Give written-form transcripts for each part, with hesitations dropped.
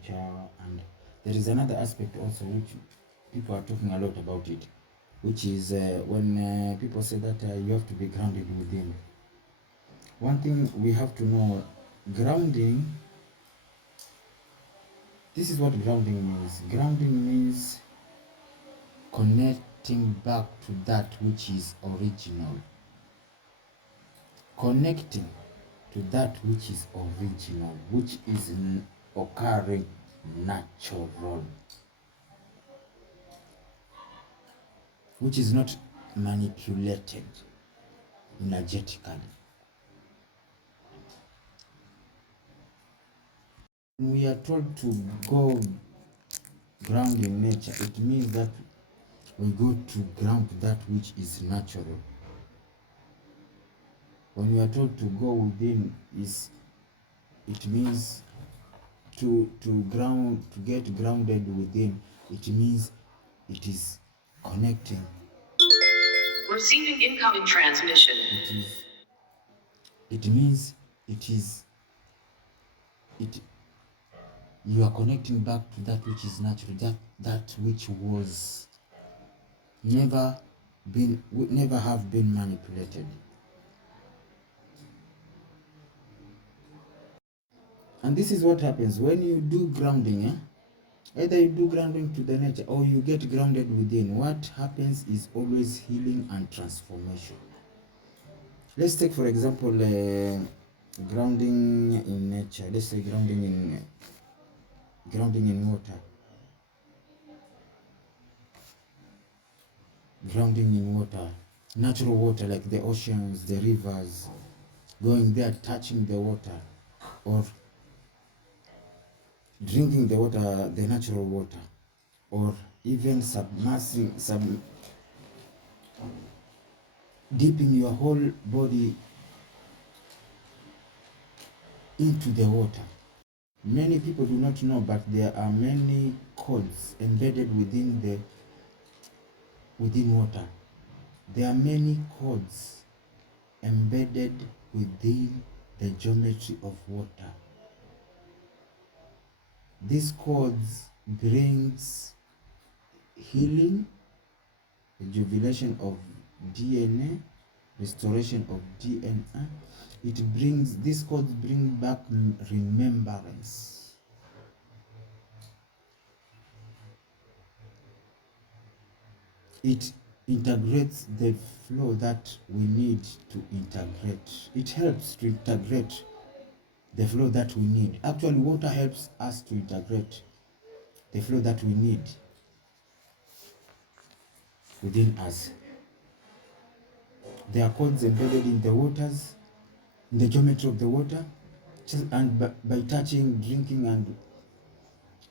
nature. And there is another aspect also which people are talking a lot about it, which is when people say that you have to be grounded within. One thing we have to know, grounding, this is what grounding means. Grounding means connecting back to that which is original. Connecting to that which is original, which is occurring natural, which is not manipulated energetically. When we are told to go ground in nature, it means that we go to ground that which is natural. When we are told to go within, it means to get grounded within. It means it is connecting. Receiving incoming transmission. It means you are connecting back to that which is natural, that which was never have been manipulated. And this is what happens when you do grounding. Either you do grounding to the nature or you get grounded within. What happens is always healing and transformation. Let's take, for example, grounding in nature. Let's say grounding in water. Grounding in water, natural water like the oceans, the rivers, going there, touching the water, or drinking the water, the natural water, or even dipping your whole body into the water. Many people do not know, but there are many codes embedded within water. There are many codes embedded within the geometry of water. These codes brings healing, rejuvenation of DNA, restoration of DNA. These codes bring back remembrance. It integrates the flow that we need to integrate. It helps to integrate the flow that we need. Actually, water helps us to integrate the flow that we need within us. There are codes embedded in the waters, in the geometry of the water, and by touching, drinking, and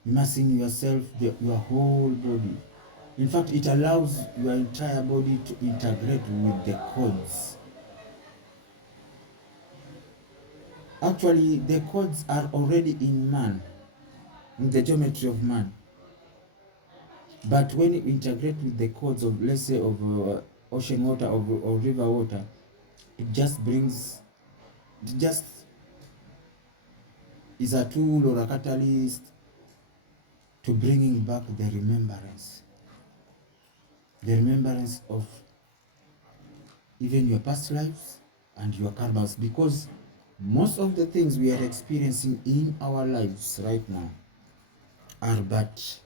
immersing yourself, your whole body. In fact, it allows your entire body to integrate with the codes. Actually, the codes are already in man, in the geometry of man. But when you integrate with the codes of, let's say, of ocean water or river water, it just is a tool or a catalyst to bringing back the remembrance of even your past lives and your karmas, because most of the things we are experiencing in our lives right now are but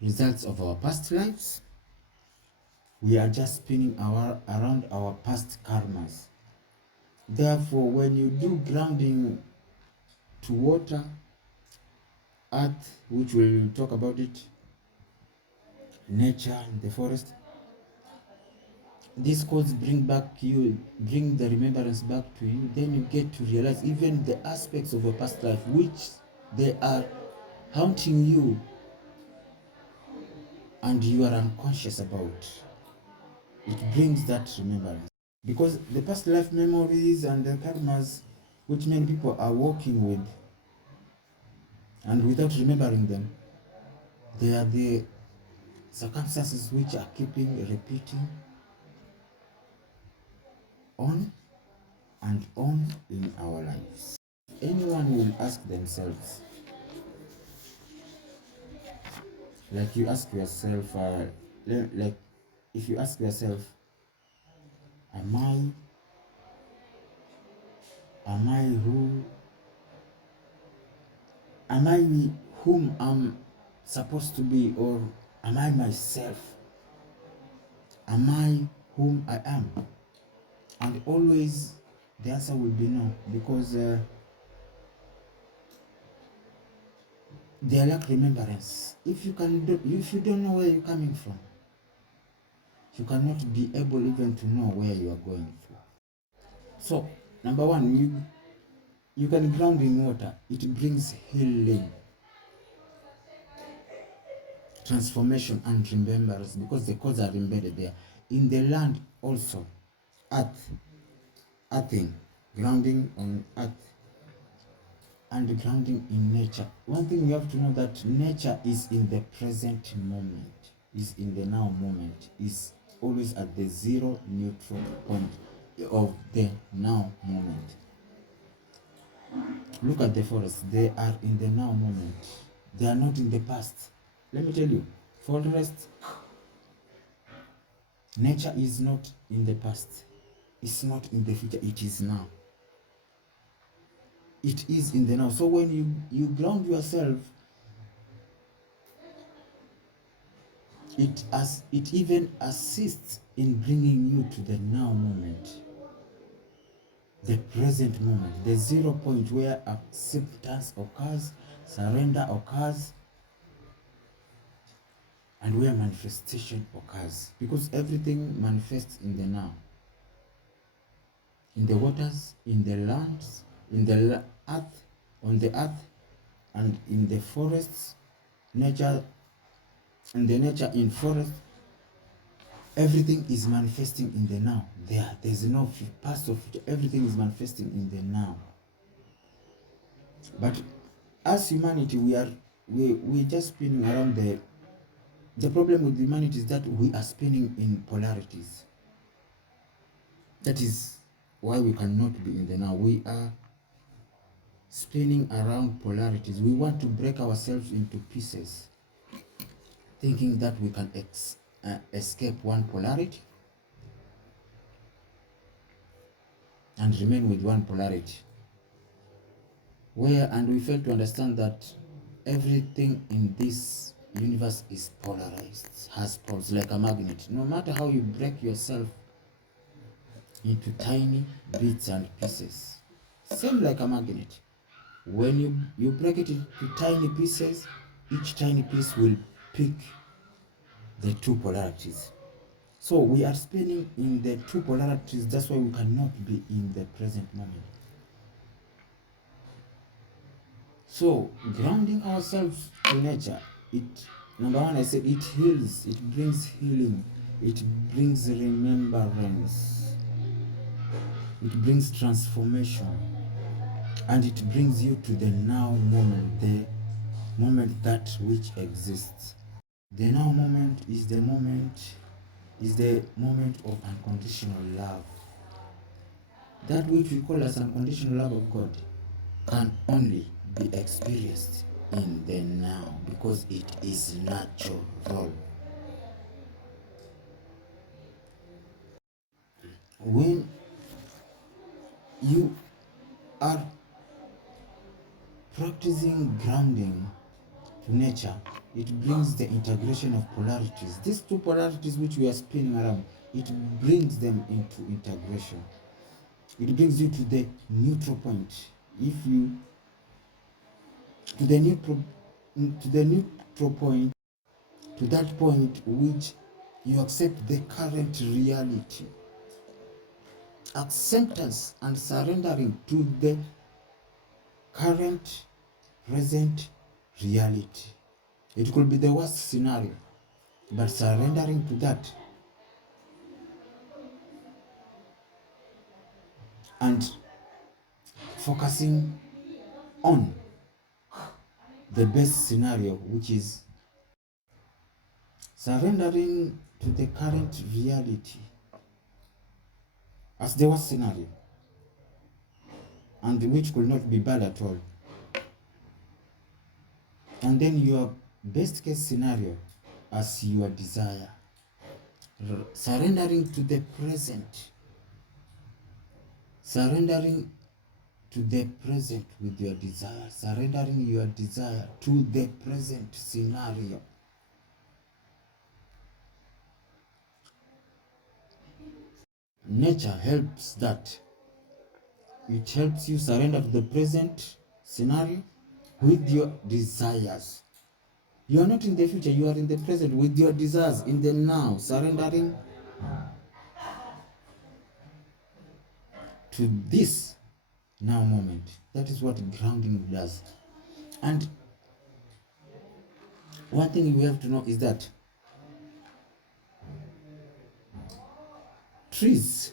results of our past lives. We are just spinning around our past karmas. Therefore, when you do grounding to water, earth, which we'll talk about it, nature, the forest, these codes bring the remembrance back to you. Then you get to realize even the aspects of your past life which they are haunting you and you are unconscious about. It brings that remembrance, because the past life memories and the karmas which many people are working with and without remembering them, they are the circumstances which are repeating on and on in our lives. Anyone will ask themselves, Like you ask yourself, like if you ask yourself, am I who am I whom I'm supposed to be, or am I myself? Am I whom I am? And always the answer will be no, because they lack remembrance. If you don't know where you're coming from, you cannot be able even to know where you are going through. So, number one, you can ground in water. It brings healing, transformation, and remembrance, because the cause are embedded there. In the land also, earthing, grounding on earth, and grounding in nature. One thing you have to know, that nature is in the present moment, is in the now moment, is always at the zero neutral point of the now moment. Look at the forest, they are in the now moment, they are not in the past. Let me tell you, forest, nature is not in the past, it's not in the future, it is now. It is in the now. So when you ground yourself, it even assists in bringing you to the now moment, the present moment, the 0 point where acceptance occurs, surrender occurs, and where manifestation occurs, because everything manifests in the now, in the waters, in the lands, in the earth, on the earth, and in the forests, nature, and the nature in forest. Everything is manifesting in the now. There's no past or future. Everything is manifesting in the now. But as humanity, we're just spinning around the problem with humanity is that we are spinning in polarities. That is why we cannot be in the now. We are spinning around polarities. We want to break ourselves into pieces, thinking that we can escape one polarity and remain with one polarity. And we fail to understand that everything in this universe is polarized, has poles, like a magnet. No matter how you break yourself into tiny bits and pieces, same like a magnet. When you break it into tiny pieces, each tiny piece will pick the two polarities. So we are spinning in the two polarities. That's why we cannot be in the present moment. So grounding ourselves to nature, number one, I said it heals, it brings healing, it brings remembrance, it brings transformation, and it brings you to the now moment, the moment that which exists. The now moment is the moment of unconditional love. That which we call as unconditional love of God can only be experienced in the now, because it is natural. When you are practicing grounding to nature, it brings the integration of polarities. These two polarities which we are spinning around, it brings them into integration. It brings you to the neutral point. To the neutral point, to that point which you accept the current reality. Acceptance and surrendering to the current present reality. It could be the worst scenario, but surrendering to that and focusing on the best scenario, which is surrendering to the current reality as the worst scenario, and which could not be bad at all. And then you are best case scenario as your desire. Surrendering to the present. Surrendering to the present with your desire. Surrendering your desire to the present scenario. Nature helps that. It helps you surrender to the present scenario with your desires. You are not in the future, you are in the present with your desires, in the now, surrendering to this now moment. That is what grounding does. And one thing we have to know is that trees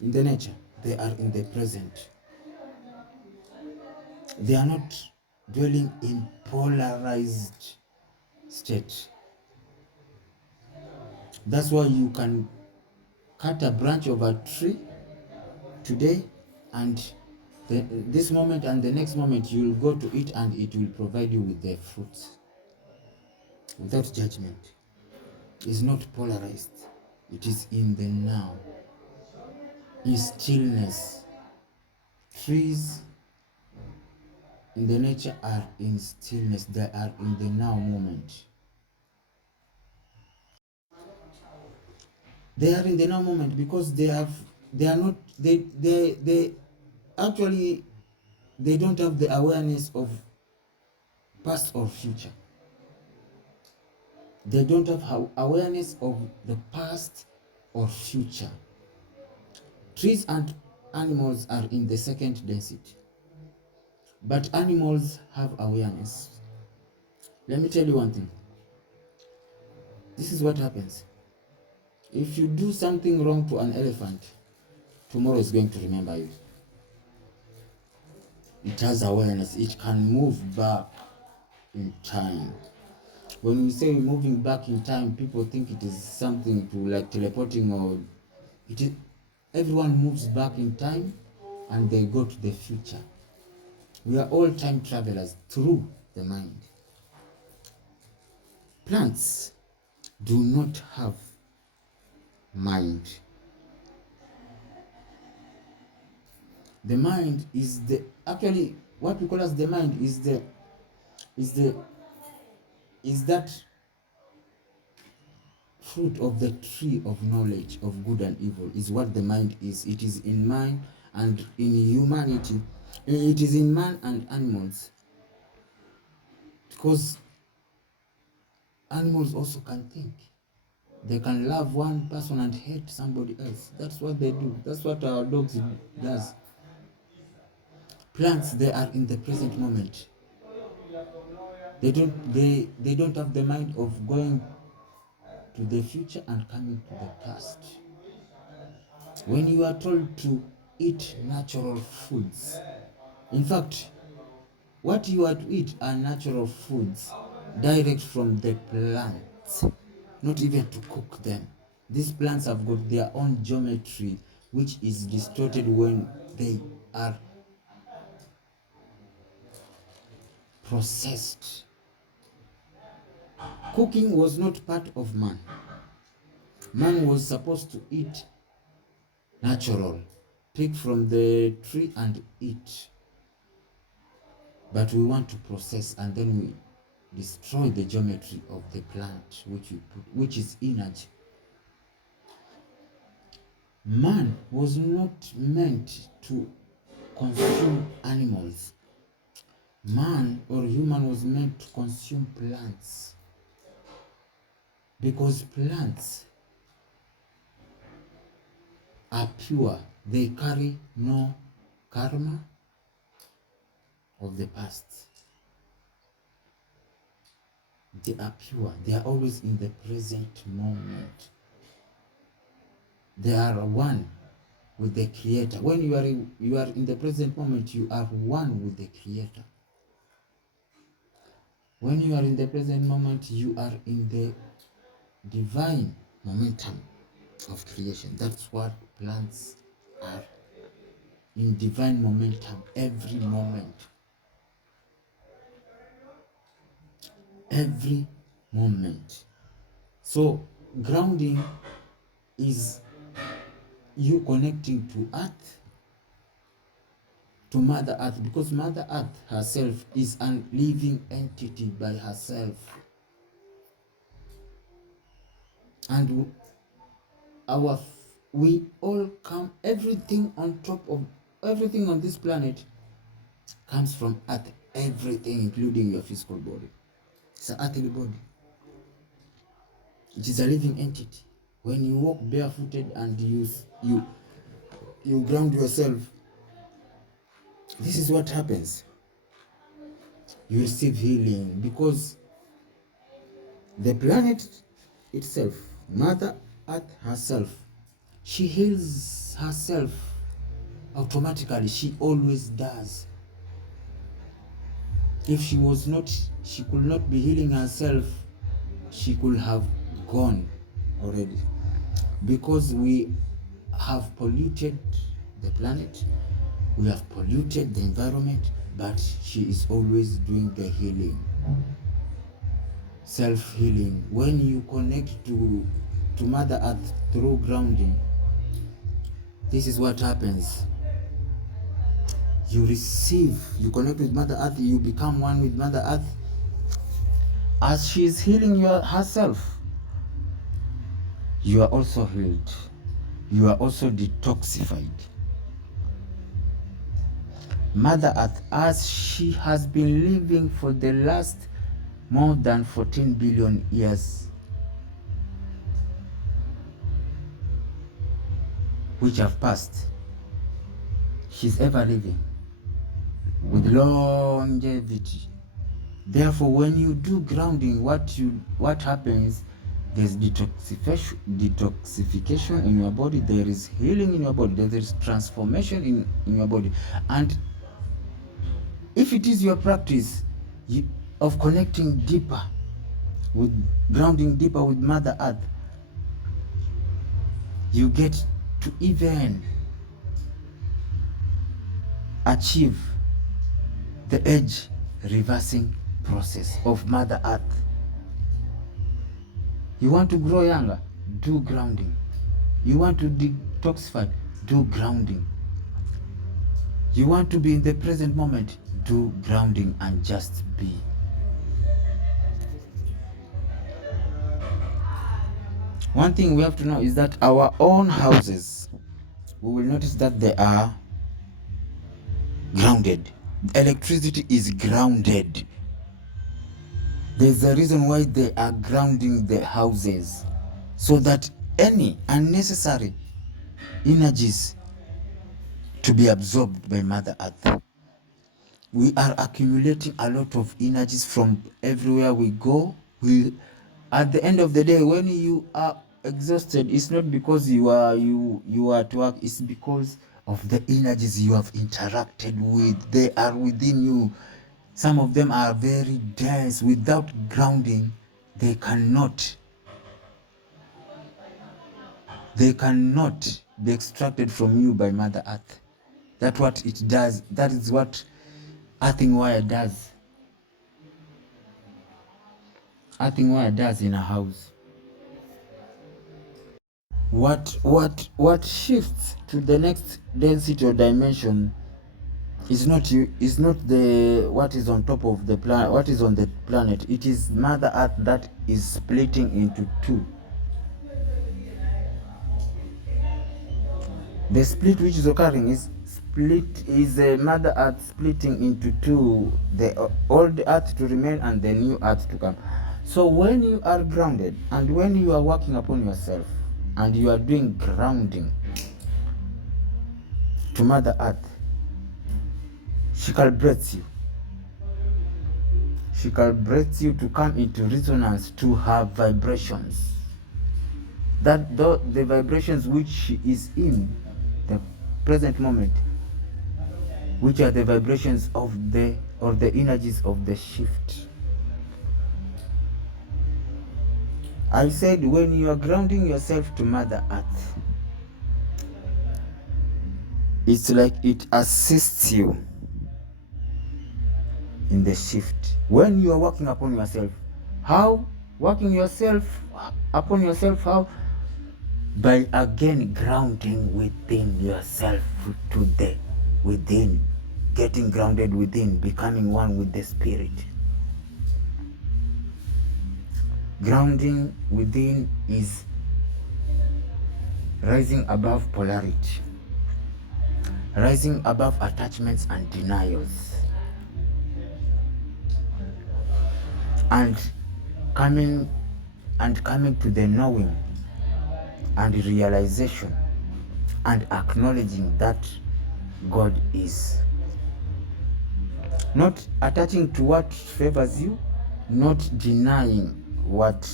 in the nature, they are in the present. They are not dwelling in polarized state. That's why you can cut a branch of a tree today, and this moment and the next moment you will go to it and it will provide you with the fruits without judgment. It's not polarized. It is in the now, in stillness. Trees in the nature are in stillness. They are in the now moment. They are in the now moment because they actually they don't have the awareness of past or future. They don't have awareness of the past or future. Trees and animals are in the second density, but animals have awareness. Let me tell you one thing. This is what happens. If you do something wrong to an elephant, tomorrow is going to remember you. It has awareness. It can move back in time. When we say moving back in time, people think it is something to like teleporting, or it is. Everyone moves back in time and they go to the future. We are all time travelers through the mind. Plants do not have mind. The mind is actually what we call as the mind is that fruit of the tree of knowledge of good and evil is what the mind is. It is in man and in humanity. It is in man and animals, because animals also can think. They can love one person and hate somebody else. That's what they do. That's what our dogs does. Plants, they are in the present moment. They don't have the mind of going to the future and coming to the past. When you are told to eat natural foods, in fact, what you are to eat are natural foods direct from the plants, not even to cook them. These plants have got their own geometry, which is distorted when they are processed. Cooking was not part of man. Man was supposed to eat natural, pick from the tree and eat. But we want to process, and then we destroy the geometry of the plant which is energy. Man was not meant to consume animals. Man or human was meant to consume plants, because plants are pure. They carry no karma of the past. They are pure. They are always in the present moment. They are one with the Creator. When you are in the present moment, you are one with the Creator. When you are in the present moment, you are in the divine momentum of creation. That's what plants are, in divine momentum every moment. every moment. So grounding is you connecting to earth, to Mother Earth, because Mother Earth herself is a living entity by herself. And we all come, everything on top of everything on this planet comes from earth. Everything, including your physical body. It's an earthly body. It is a living entity. When you walk barefooted and you ground yourself, this is what happens. You receive healing, because the planet itself, Mother Earth herself, she heals herself automatically. She always does. If she could not be healing herself, she could have gone already, because we have polluted the planet, we have polluted the environment, but she is always doing the healing, self-healing. When you connect to Mother Earth through grounding, this is what happens. You connect with Mother Earth, you become one with Mother Earth. As she is healing herself, you are also healed. You are also detoxified. Mother Earth, as she has been living for the last more than 14 billion years, which have passed, she's ever living with longevity. Therefore, when you do grounding, what happens? There's detoxification in your body, there is healing in your body, there is transformation in your body. And if it is your practice of connecting deeper with grounding deeper with Mother Earth, you get to even achieve the age reversing process of Mother Earth. You want to grow younger? Do grounding. You want to detoxify? Do grounding. You want to be in the present moment? Do grounding and just be. One thing we have to know is that our own houses, we will notice that they are grounded. Electricity is grounded. There's a reason why they are grounding the houses, so that any unnecessary energies to be absorbed by Mother Earth. We are accumulating a lot of energies from everywhere we go. At the end of the day, when you are exhausted, it's not because you are at work, it's because of the energies you have interacted with. They are within you. Some of them are very dense. Without grounding, they cannot be extracted from you by Mother Earth. That's what it does. That is what earthing wire does. Earthing wire does in a house. What shifts to the next density or dimension is not the what is on top of the planet, what is on the planet. It is Mother Earth that is splitting into two. The split which is occurring is Mother Earth splitting into two, the old Earth to remain and the new Earth to come. So when you are grounded and when you are working upon yourself and you are doing grounding to Mother Earth, she calibrates you. She calibrates you to come into resonance to her vibrations. That the vibrations which she is in the present moment, which are the vibrations of the energies of the shift. I said when you are grounding yourself to Mother Earth, it's like it assists you in the shift. When you are working upon yourself, How? Working yourself upon yourself. How? By again grounding within yourself to the within, getting grounded within, becoming one with the Spirit. Grounding within is rising above polarity, rising above attachments and denials, and coming to the knowing and realization and acknowledging that God is. Not attaching to what favors you, not denying what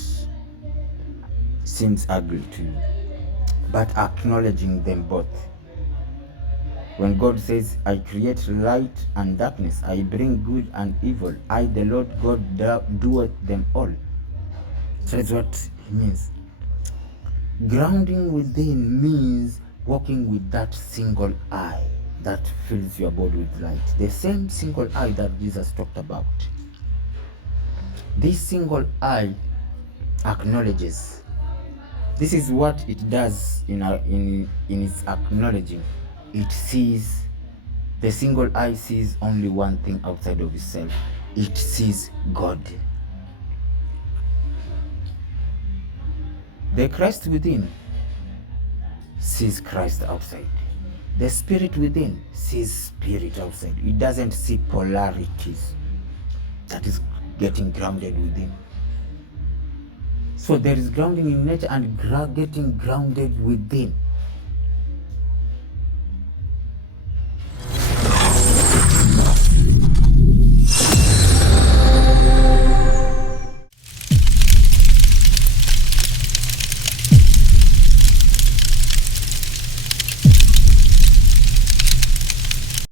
seems ugly to you, but acknowledging them both. When God says, I create light and darkness, I bring good and evil, I, the Lord God, doeth them all. That's what He means. Grounding within means walking with that single eye that fills your body with light. The same single eye that Jesus talked about. This single eye acknowledges. This is what it does in its acknowledging. It sees, the single eye sees only one thing outside of itself. It sees God. The Christ within sees Christ outside. The Spirit within sees Spirit outside. It doesn't see polarities. That is getting grounded within. So there is grounding in nature and getting grounded within.